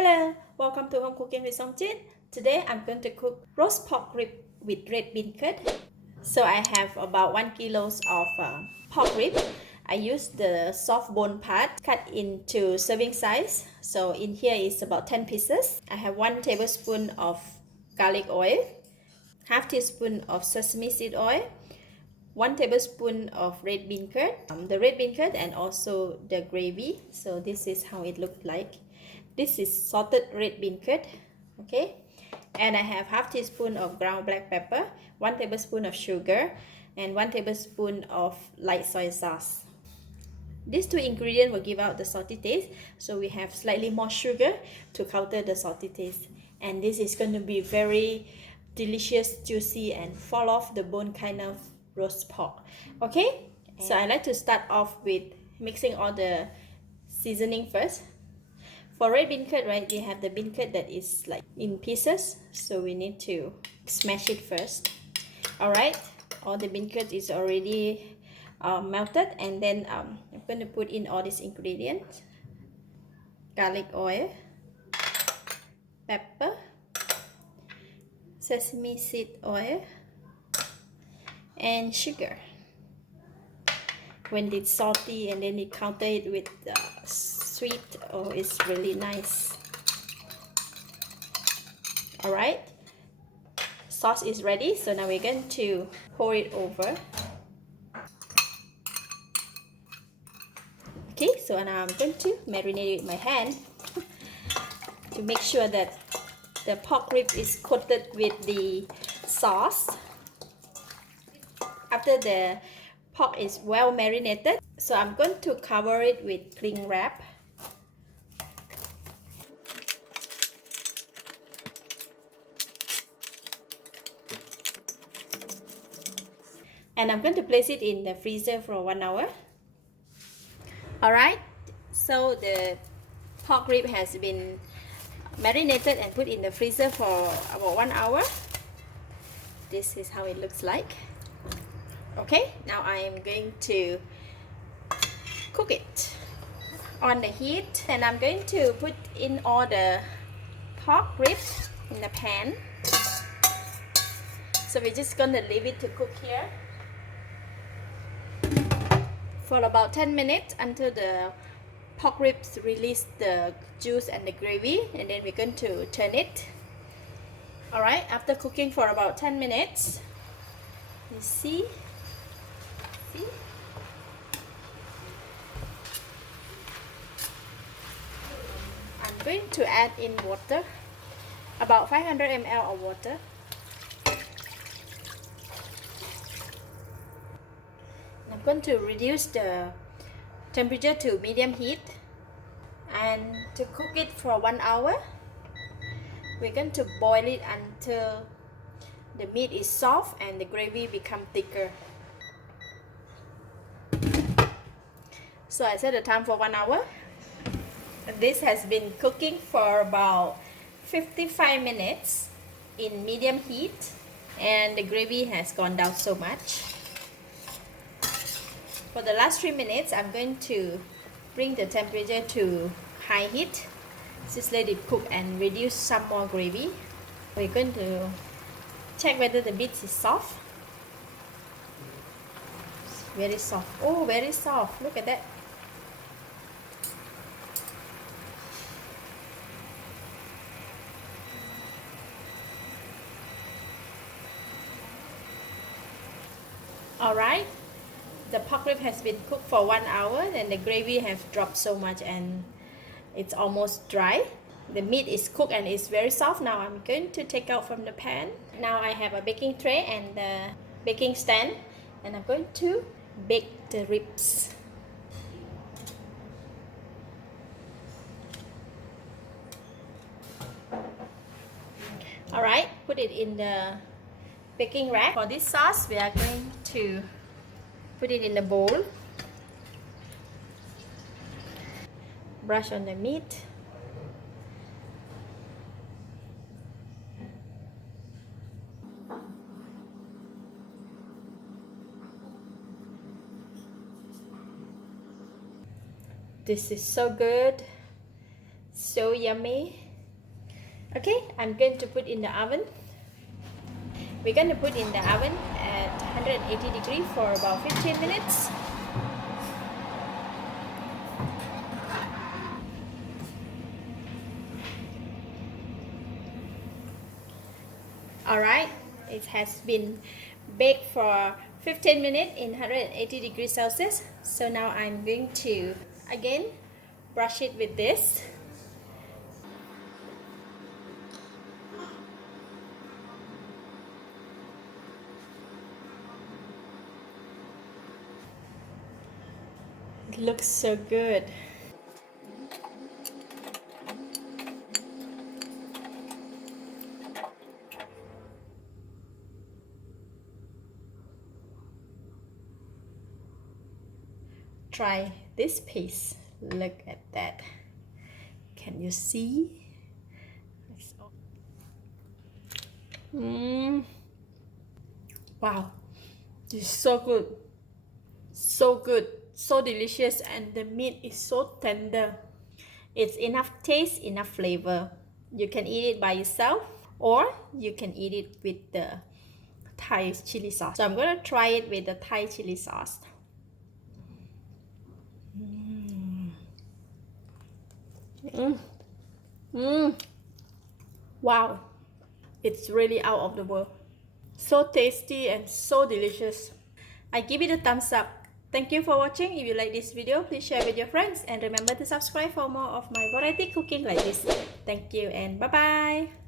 Hello, welcome to Home Cooking with Somjit. Today I'm going to cook roast pork rib with red bean curd. So I have about 1 kilos of pork rib. I use the soft bone part cut into serving size. So in here is about 10 pieces. I have 1 tablespoon of garlic oil, half teaspoon of sesame seed oil, 1 tablespoon of red bean curd, the red bean curd and also the gravy. So this is how it looked like. This is salted red bean curd, okay? And I have half teaspoon of ground black pepper, 1 tablespoon of sugar, and 1 tablespoon of light soy sauce. These two ingredients will give out the salty taste, so we have slightly more sugar to counter the salty taste. And this is going to be very delicious, juicy, and fall off the bone kind of roast pork, okay? So I like to start off with mixing all the seasoning first. For red bean curd, right, we have the bean curd that is like in pieces, so we need to smash it first. Alright, all the bean curd is already melted, and then I'm going to put in all these ingredients: garlic oil, pepper, sesame seed oil, and sugar. When it's salty and then you counter it with sweet, oh, it's really nice. Alright, sauce is ready, so now we're going to pour it over. Okay, so now I'm going to marinate it with my hand to make sure that the pork rib is coated with the sauce. After the pork is well marinated, so I'm going to cover it with cling wrap. And I'm going to place it in the freezer for 1 hour. Alright, so the pork rib has been marinated and put in the freezer for about 1 hour. This is how it looks like. Okay, now I am going to cook it on the heat, and I'm going to put in all the pork ribs in the pan. So we're just going to leave it to cook here for about 10 minutes until the pork ribs release the juice and the gravy, and then we're going to turn it. Alright, after cooking for about 10 minutes, you see? I'm going to add in water, about 500 ml of water. I'm going to reduce the temperature to medium heat, and to cook it for 1 hour. We're going to boil it until the meat is soft and the gravy become thicker. So I set the time for 1 hour. This has been cooking for about 55 minutes in medium heat, and the gravy has gone down so much. For the last 3 minutes, I'm going to bring the temperature to high heat. Just let it cook and reduce some more gravy. We're going to check whether the meat is soft. It's very soft. Oh, very soft. Look at that. Alright, the pork rib has been cooked for 1 hour, and the gravy has dropped so much and it's almost dry. The meat is cooked and it's very soft. Now I'm going to take out from the pan. Now I have a baking tray and the baking stand, and I'm going to bake the ribs. Alright, put it in the baking rack. For this sauce, we are going to put it in the bowl. Brush on the meat. This is so good, so yummy. Okay, I'm going to put in the oven. We're going to put in the oven at 180 degrees for about 15 minutes. Alright, it has been baked for 15 minutes in 180 degrees Celsius. So now I'm going to again brush it with this. It looks so good. Try this piece. Look at that. Can you see? Wow, this is so good. So good, so delicious, and the meat is so tender. It's enough taste, enough flavor. You can eat it by yourself or you can eat it with the Thai chili sauce. So I'm gonna try it with the Thai chili sauce. Wow, it's really out of the world. So tasty and so delicious. I give it a thumbs up. Thank you for watching. If you like this video, please share with your friends and remember to subscribe for more of my variety cooking like this. Thank you and bye bye.